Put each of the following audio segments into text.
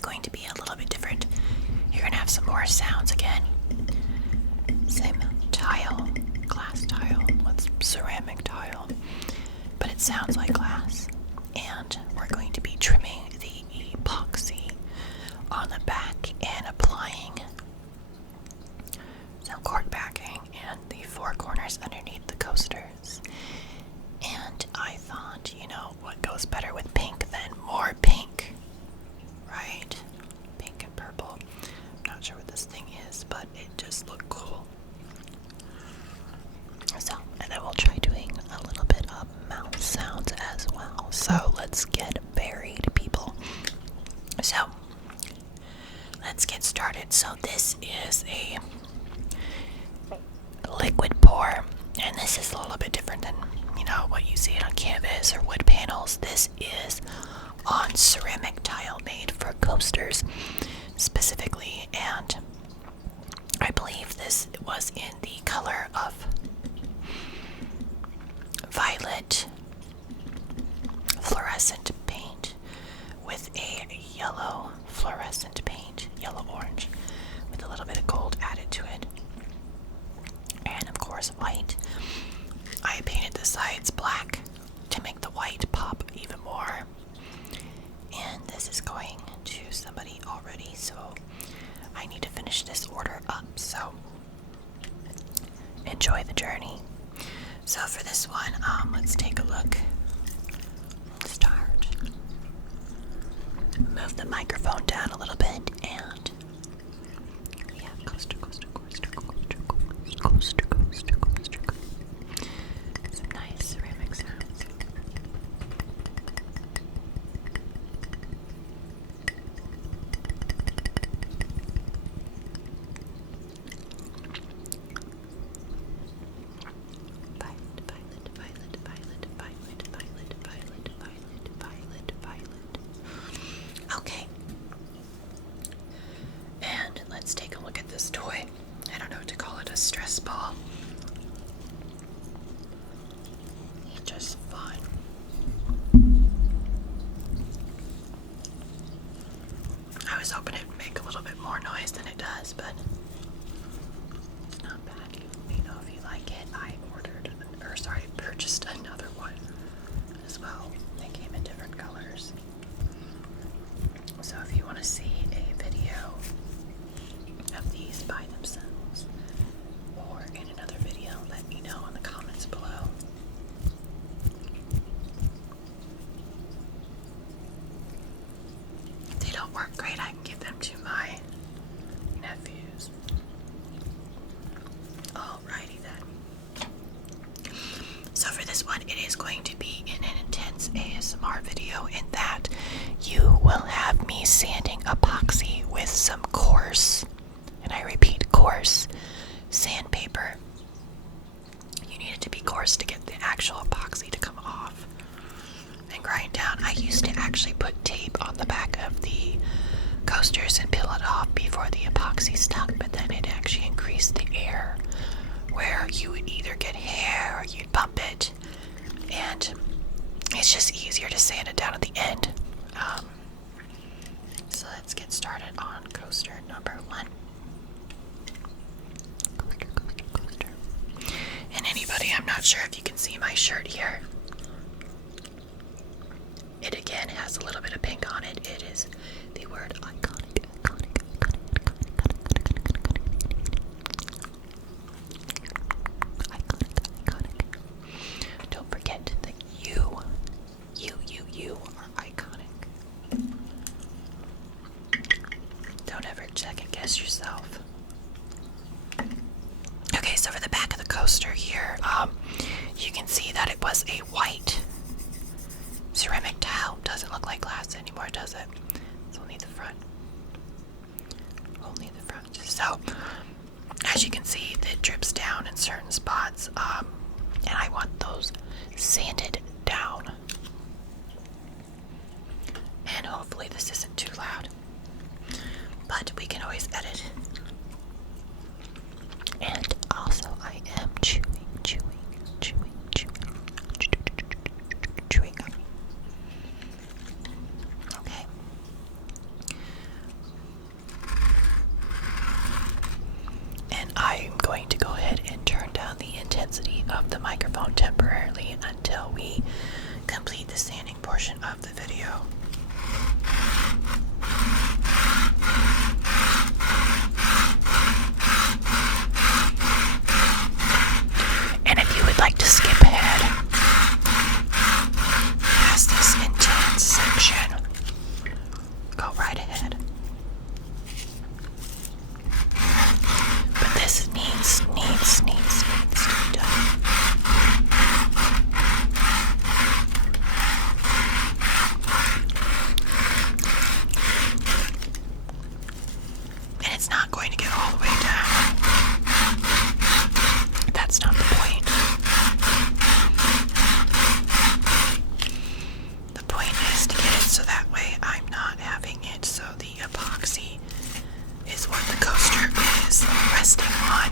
is going to be a little bit different. You're going to have some more sounds again. Same tile, glass tile, with ceramic tile, but it sounds like glass. And we're going to be trimming the epoxy on the back and applying some cork backing and the four corners underneath the coasters. And I thought, you know, what goes better with pink than more pink, right? Pink and purple. I'm not sure what this thing is, but it just looked cool. So, and then we'll try doing a little bit of mouth sounds as well. So let's get buried, people. So let's get started. So this is a liquid pour, and this is a little bit different than, you know, what you see on canvas or wood panels. This is on ceramic tile made for coasters specifically, and I believe this was in the color of violet fluorescent paint with a yellow fluorescent paint, yellow orange, with a little bit of gold added to it, and of course white. I painted the sides black to make the white pop even more, and this is going to somebody already, so I need to finish this order up. So enjoy the journey. So for this one, let's take a look. Let's start. Move the microphone down a little bit, and we have coaster, coaster, coaster, coaster, coaster, coaster, coaster, coaster. Some nice ceramic sounds. Okay. And let's take a look at this toy. I don't know what to call it, a stress ball. It's just fun. I was hoping it would make a little bit more noise than it does, but it's not bad. You know, if you like it, I purchased another one as well. They came in different colors. So if you want to see a video of these by themselves or in another video, let me know in the comments below. If they don't work great, I can give them to my nephews. Alrighty then. So for this one, it is going to be in an intense ASMR video in that you will have me sanding epoxy with some coarse, and I repeat, coarse sandpaper. You need it to be coarse to get the actual epoxy to come off and grind down. I used to actually put tape on the back of the coasters and peel it off before the epoxy stuck, but then it actually increased the air where you would either get hair or you'd bump it, and it's just easier to sand it down at the end. So let's get started on coaster number 1. Coaster, coaster, coaster. And anybody, I'm not sure if you can see my shirt here. It again has a little bit of pink on it. It is the word iconic, iconic, iconic. Don't forget that you are iconic. Don't ever second guess yourself. Okay, so for the back of the coaster here, you can see that it was a white ceramic tile. Doesn't look like glass anymore, does it? It's only the front. Only the front. So, as you can see, it drips down in certain spots, and I want those sanded down. And hopefully this isn't too loud, but we can always edit. And also, I am chewing. Okay. going to go ahead and turn down the intensity of the microphone temporarily until we complete the sanding portion of the video. And if you would like to skip ahead past this intense section, go right ahead. But this needs to be done. And it's not going to get all the way down. That's not the point. The point is to get it so that way I'm not having it so the epoxy is what the coaster is resting on.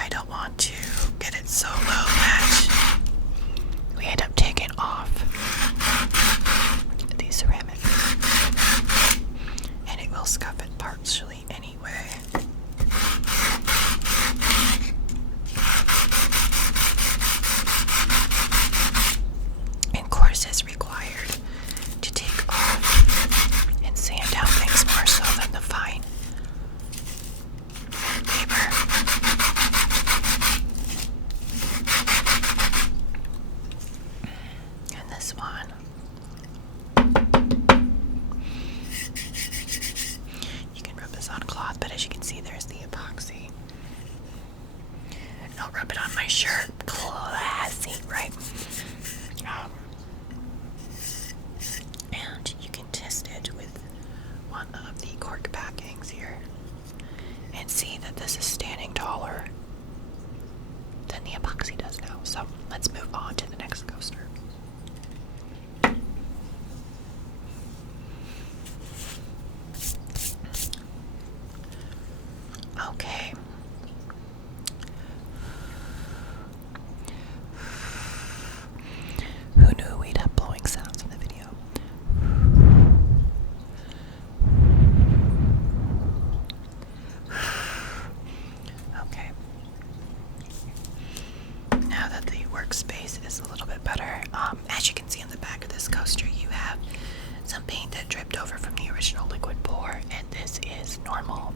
I don't want to get it so low that we end up taking off the ceramic, and it will scuff it partially anyway. And courses required to take off and sand down things more so than the fine paper. And this one, you can rub this on cloth, but as you can see, there's the epoxy. And I'll rub it on my shirt. Classy, right? And you can test it with one of the cork packings here and see that this is standing taller than the epoxy does now. So let's move on to the next coaster. Okay. Who knew we'd have blowing sounds in the video? Okay. Now that the workspace is a little bit better, as you can see on the back of this coaster, you have some paint that dripped over from the original liquid pour, and this is normal.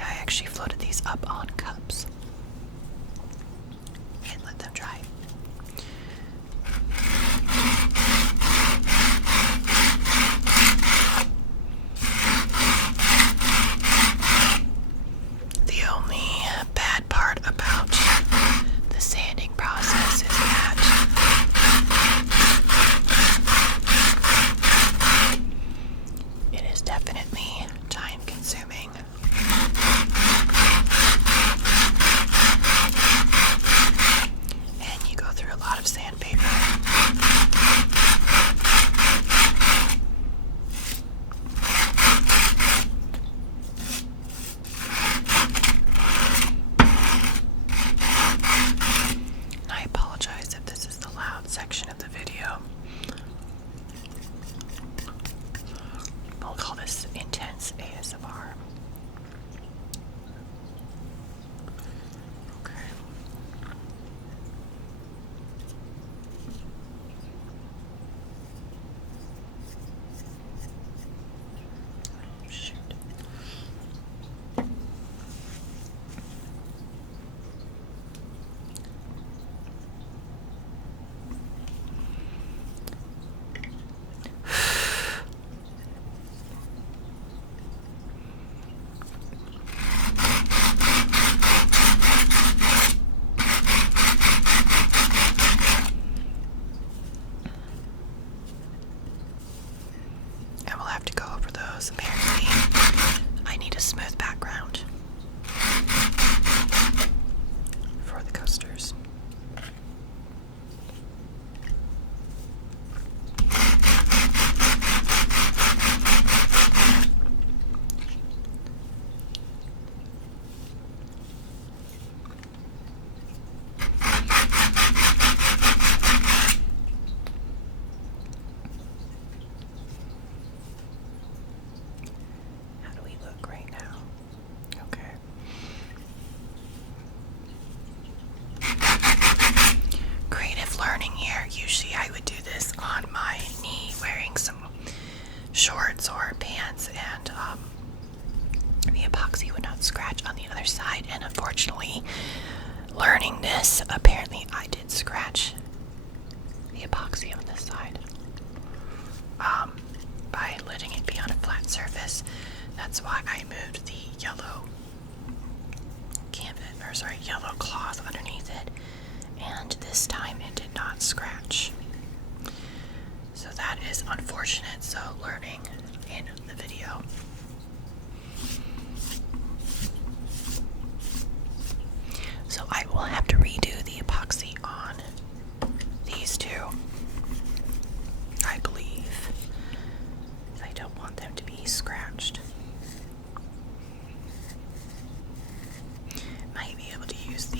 I actually floated these up on cups and let them dry. The only bad part about the sanding process is that it is definitely time consuming. other side, and unfortunately, learning this, apparently I did scratch the epoxy on this side by letting it be on a flat surface. That's why I moved the yellow yellow cloth underneath it, and this time it did not scratch. So that is unfortunate. So learning in the video. So I will have to redo the epoxy on these two, I believe. I don't want them to be scratched. Might be able to use the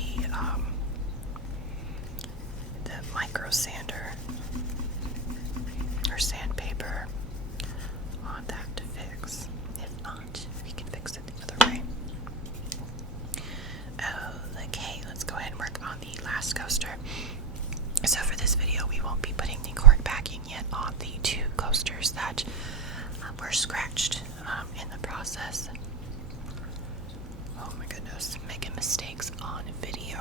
micro sander or sandpaper on that to fix. If not, we can fix it the other way. Okay, let's go ahead and work on the last coaster. So for this video, we won't be putting the cork backing yet on the two coasters that were scratched in the process. Oh my goodness, making mistakes on video.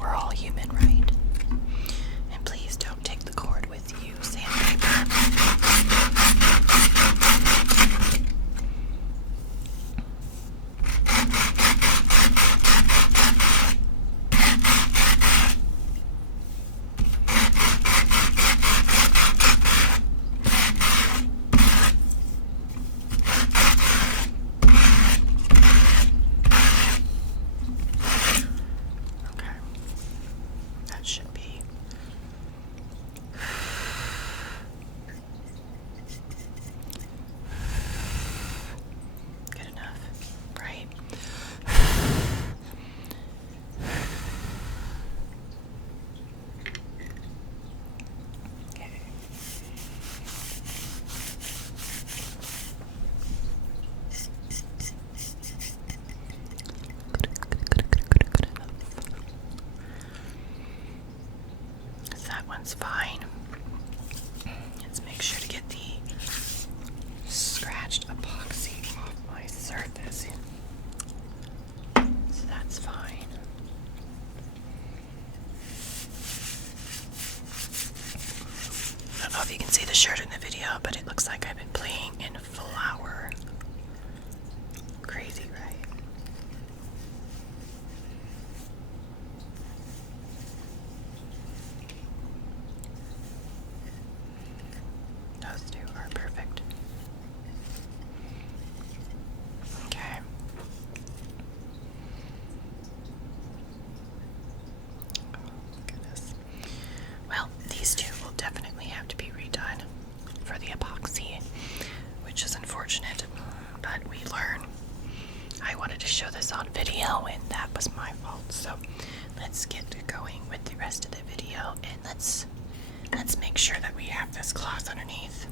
We're all human, right? And please don't take the cord with you, sandpaper. Fine. Let's make sure to get the scratched epoxy off my surface. So that's fine. I don't know if you can see the shirt in the video, but it looks like I've been playing in flour. Crazy, right? Those two are perfect. Okay. Oh, goodness. Well, these two will definitely have to be redone for the epoxy, which is unfortunate, but we learn. I wanted to show this on video, and that was my fault. So let's get going with the rest of the video, and let's make sure that we have this cloth underneath.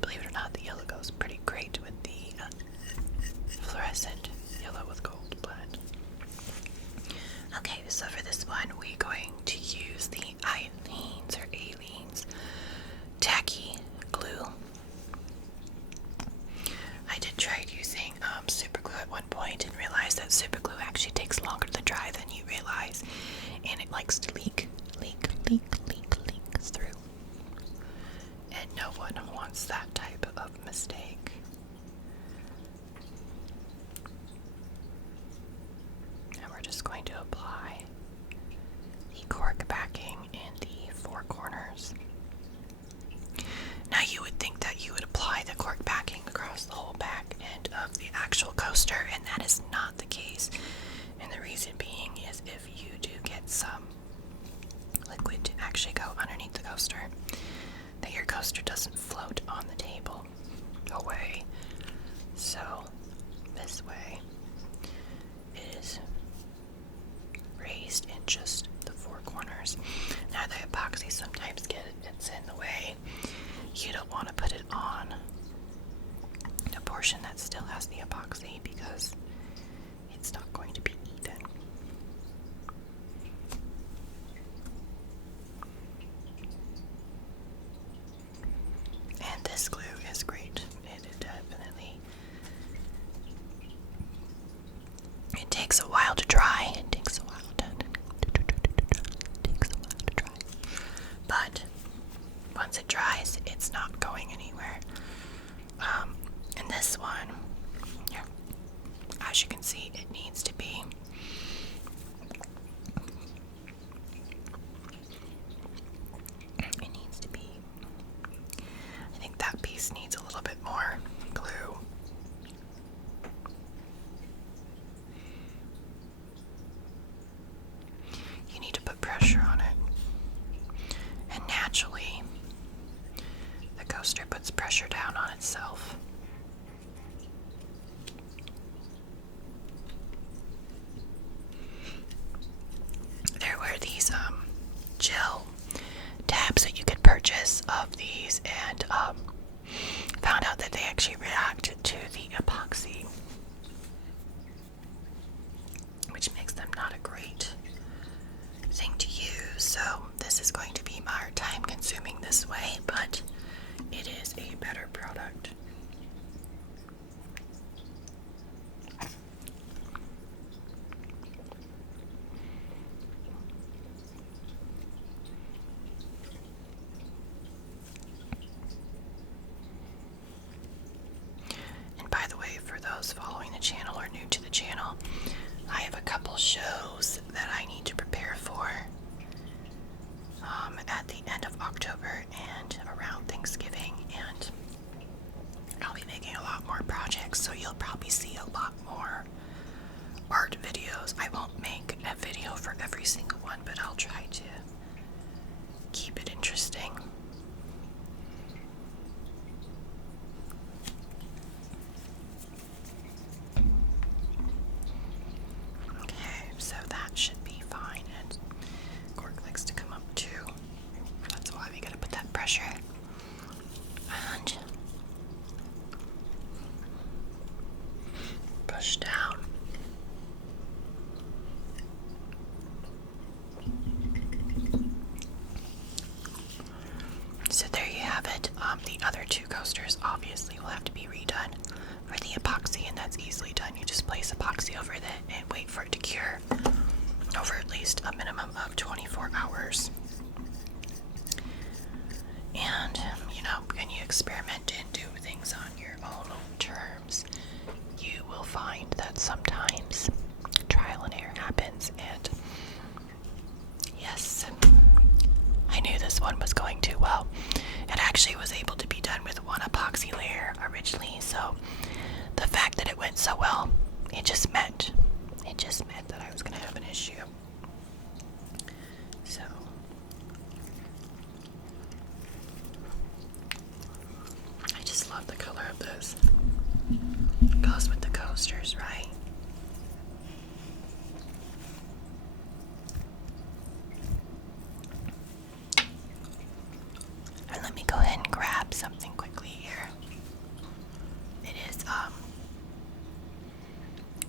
Believe it or not, the yellow goes pretty great with the fluorescent yellow with gold blend. Okay, so for this one, we're going to use the Aleene's tacky glue. I did try using super glue at one point and realized that super glue actually takes longer to dry than you realize, and it likes to leak through. And no one wants that type of mistake. And we're just going to apply the cork backing in the four corners. Now you would think that you would apply the cork backing across the whole back end of the actual coaster, and that is not the case. And the reason being is if you do get some liquid to actually go underneath the coaster, that your coaster doesn't float on the table away. So this way it is raised in just the four corners. Now the epoxy sometimes gets in the way. You don't want to put it on a portion that still has the epoxy because it's not going to be even. once it dries, it's not going anywhere. And this one, yeah, as you can see, it needs to be I think that piece needs a little bit more glue. You need to put pressure on it. And naturally, the coaster puts pressure down on itself. There were these gel tabs that you could purchase of these, and found out that they actually react to the epoxy, which makes them not a great thing to use. So this is going to be more time consuming this way, but it is a better product. By the way, for those following the channel or new to the channel, I have a couple shows that I need to prepare for at the end of October and around Thanksgiving, and I'll be making a lot more projects, so you'll probably see a lot more art videos. I won't make a video for every single one, but I'll try to keep it interesting. So that should be fine, and cork likes to come up too. That's why we gotta put that pressure and push down. So there you have it. The other two coasters obviously will have to be redone for the epoxy, and that's easily done. You just place epoxy over it and wait for it to cure over at least a minimum of 24 hours. And, you know, when you experiment and do things on your own terms, you will find that sometimes trial and error happens. And yes, I knew this one was going too well. It actually was able to be done with one epoxy layer originally, so the fact that it went so well, it just meant that I was going to have an issue. So I just love the color of this. Goes with the coasters, right? And let me go ahead and grab something quickly here. It is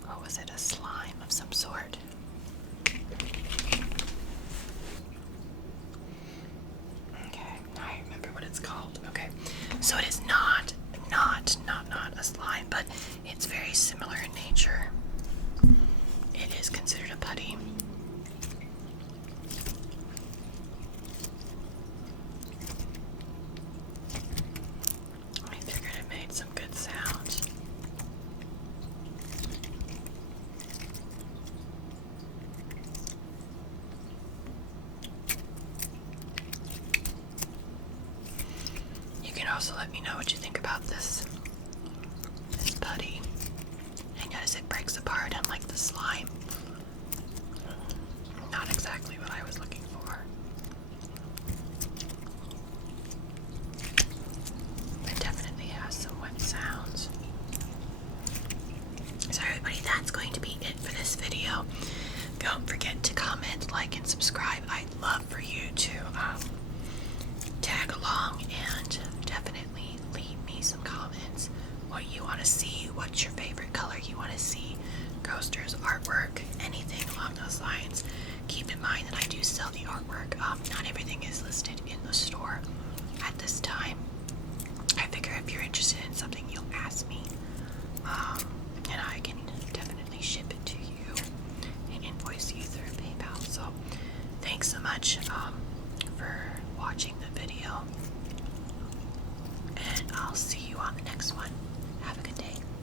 what was it, a slime of some sort. Okay, I remember what it's called. Okay, so it is not a slime, but it's very similar in nature. It is considered a putty. I figured it made some good sounds. You can also let me know what you think about this putty. I notice it breaks apart unlike the slime. Not exactly what I was looking for. It definitely has some wet sounds. So everybody, that's going to be it for this video. Don't forget to comment, like, and subscribe. I'd love for you to tag along and definitely leave me some comments. What you want to see, what's your favorite color you want to see, coasters, artwork, anything along those lines. Keep in mind that I do sell the artwork. Not everything is listed in the store at this time. I figure if you're interested in something, you'll ask me, and I can definitely ship it to you and invoice you through PayPal. So thanks so much for watching the video, I'll see you on the next one.